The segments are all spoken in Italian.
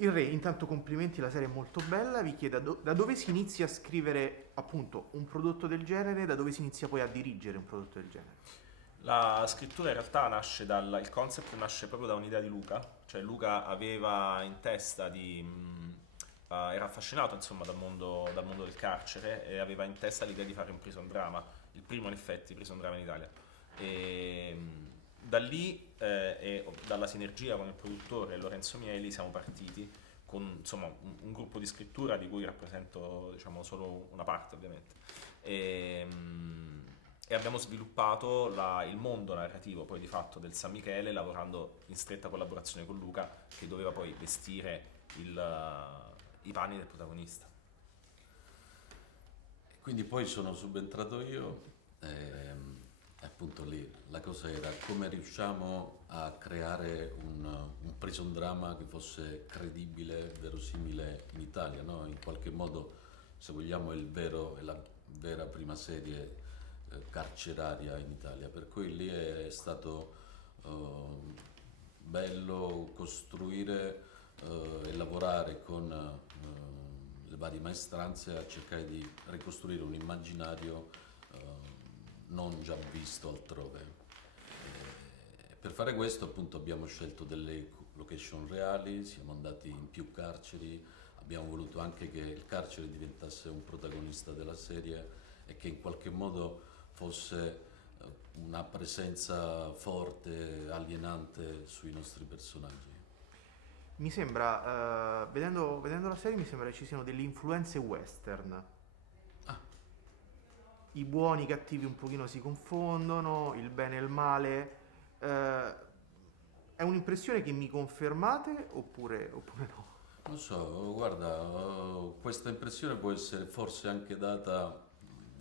Il Re, intanto complimenti, la serie è molto bella, vi chiedo da dove si inizia a scrivere appunto un prodotto del genere, da dove si inizia poi a dirigere un prodotto del genere. La scrittura in realtà nasce il concept nasce proprio da un'idea di Luca, cioè Luca aveva in testa era affascinato insomma dal mondo del carcere e aveva in testa l'idea di fare un prison drama, il primo in effetti prison drama in Italia. E da lì e dalla sinergia con il produttore Lorenzo Mieli siamo partiti con insomma un gruppo di scrittura di cui rappresento diciamo solo una parte ovviamente. E, e abbiamo sviluppato il mondo narrativo poi di fatto del San Michele lavorando in stretta collaborazione con Luca che doveva poi vestire i panni del protagonista. Quindi poi sono subentrato io e appunto lì la cosa era come riusciamo a creare un prison drama che fosse credibile, verosimile in Italia, no? In qualche modo, se vogliamo, è la vera prima serie carceraria in Italia. Per cui lì è stato bello costruire e lavorare con le varie maestranze a cercare di ricostruire un immaginario non già visto altrove. Per fare questo appunto abbiamo scelto delle location reali, siamo andati in più carceri, abbiamo voluto anche che il carcere diventasse un protagonista della serie e che in qualche modo fosse una presenza forte, alienante sui nostri personaggi. Mi sembra, vedendo la serie, mi sembra che ci siano delle influenze western. I buoni e i cattivi un pochino si confondono, il bene e il male. È un'impressione che mi confermate oppure no? Non so, guarda, questa impressione può essere forse anche data,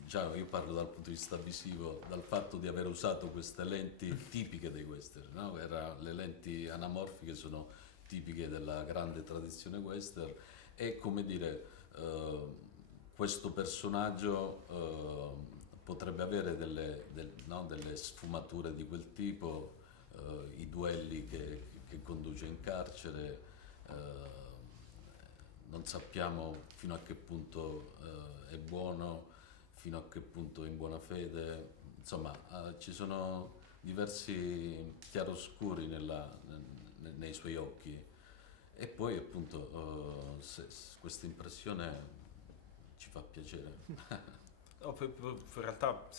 già io parlo dal punto di vista visivo, dal fatto di aver usato queste lenti tipiche dei western, no? Le lenti anamorfiche sono tipiche della grande tradizione western e come dire, questo personaggio potrebbe avere no, delle sfumature di quel tipo, i duelli che conduce in carcere. Non sappiamo fino a che punto è buono, fino a che punto è in buona fede, insomma ci sono diversi chiaroscuri nei suoi occhi e poi appunto questa impressione ci fa piacere. No, in realtà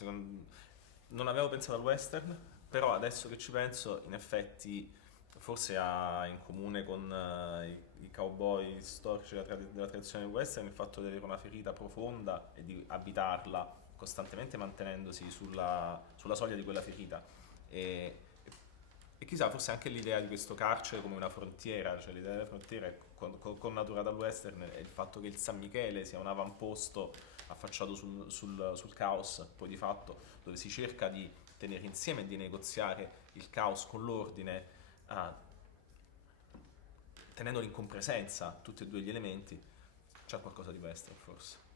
non avevo pensato al western, però adesso che ci penso, in effetti forse ha in comune con i cowboy storici della tradizione del western il fatto di avere una ferita profonda e di abitarla costantemente mantenendosi sulla soglia di quella ferita. E, e chissà, forse anche l'idea di questo carcere come una frontiera, cioè l'idea della frontiera è connaturata dal western è il fatto che il San Michele sia un avamposto affacciato sul caos, poi di fatto dove si cerca di tenere insieme e di negoziare il caos con l'ordine, ah, tenendoli in compresenza tutti e due gli elementi, c'è qualcosa di western forse.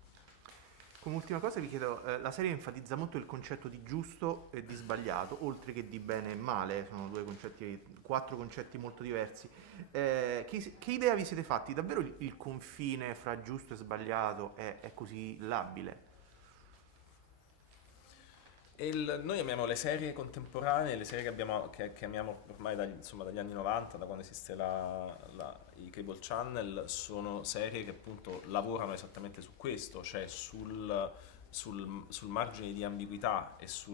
Come ultima cosa vi chiedo, la serie enfatizza molto il concetto di giusto e di sbagliato, oltre che di bene e male, sono quattro concetti molto diversi. Che idea vi siete fatti? Davvero il confine fra giusto e sbagliato è così labile? Noi amiamo le serie contemporanee, le serie che amiamo ormai insomma, dagli anni 90, da quando esiste i cable channel, sono serie che appunto lavorano esattamente su questo, cioè sul margine di ambiguità e su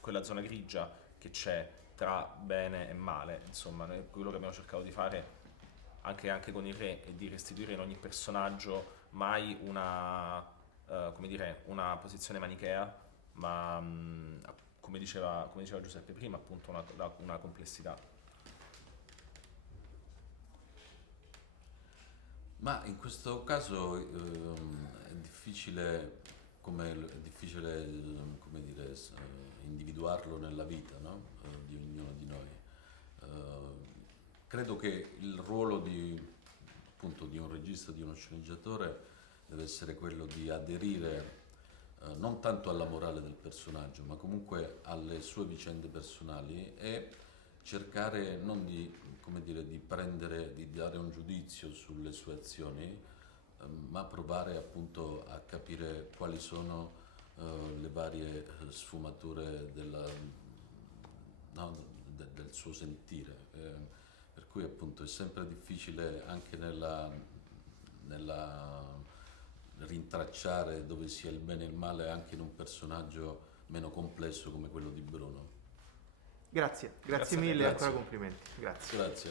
quella zona grigia che c'è tra bene e male. Insomma, noi quello che abbiamo cercato di fare anche con il re è di restituire in ogni personaggio mai come dire, una posizione manichea ma come diceva Giuseppe prima, appunto una complessità. Ma in questo caso è difficile, è difficile come dire, individuarlo nella vita, no? Di ognuno di noi. Credo che il ruolo appunto, di un regista, di uno sceneggiatore, deve essere quello di aderire non tanto alla morale del personaggio, ma comunque alle sue vicende personali e cercare non di, come dire, di prendere, di dare un giudizio sulle sue azioni, ma provare appunto a capire quali sono le varie sfumature del suo sentire. Per cui appunto è sempre difficile anche nella rintracciare dove sia il bene e il male anche in un personaggio meno complesso come quello di Bruno. Grazie Grazie a te. mille e ancora Grazie. complimenti. Grazie. Grazie.